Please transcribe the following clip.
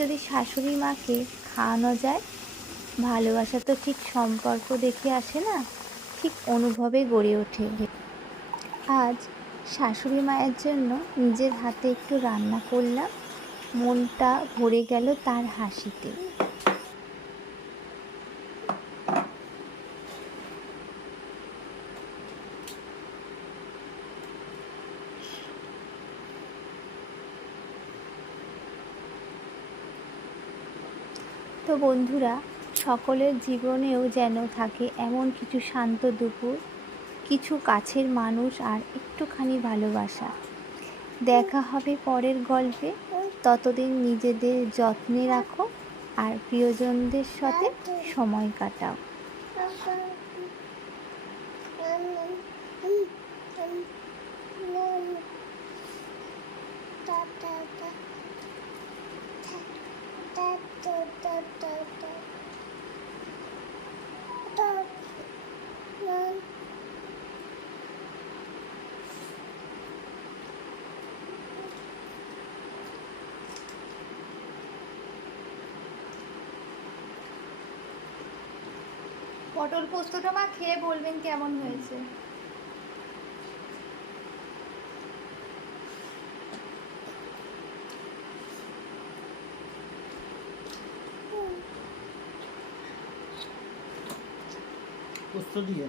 যদি শাশুড়ি মাকে খাওয়ানো যায়, ভালোবাসা তো ঠিক সম্পর্ক দেখে আসে না, ঠিক অনুভবে গড়ে ওঠে। আজ শাশুড়ি মায়ের জন্য নিজের হাতে একটু রান্না করলাম, মনটা ভরে গেল তার হাসিতে। তো বন্ধুরা, সকলের জীবনেও যেন থাকে এমন কিছু শান্ত দুপুর, কিছু কাছের মানুষ আর একটুখানি ভালোবাসা। দেখা হবে পরের গল্পে। ততদিন নিজেদের যত্নে রাখো আর প্রিয়জনদের সাথে সময় কাটাও। পটল পোস্তটা মা খেয়ে বলবেন কেমন হয়েছে। পোস্ত দিয়ে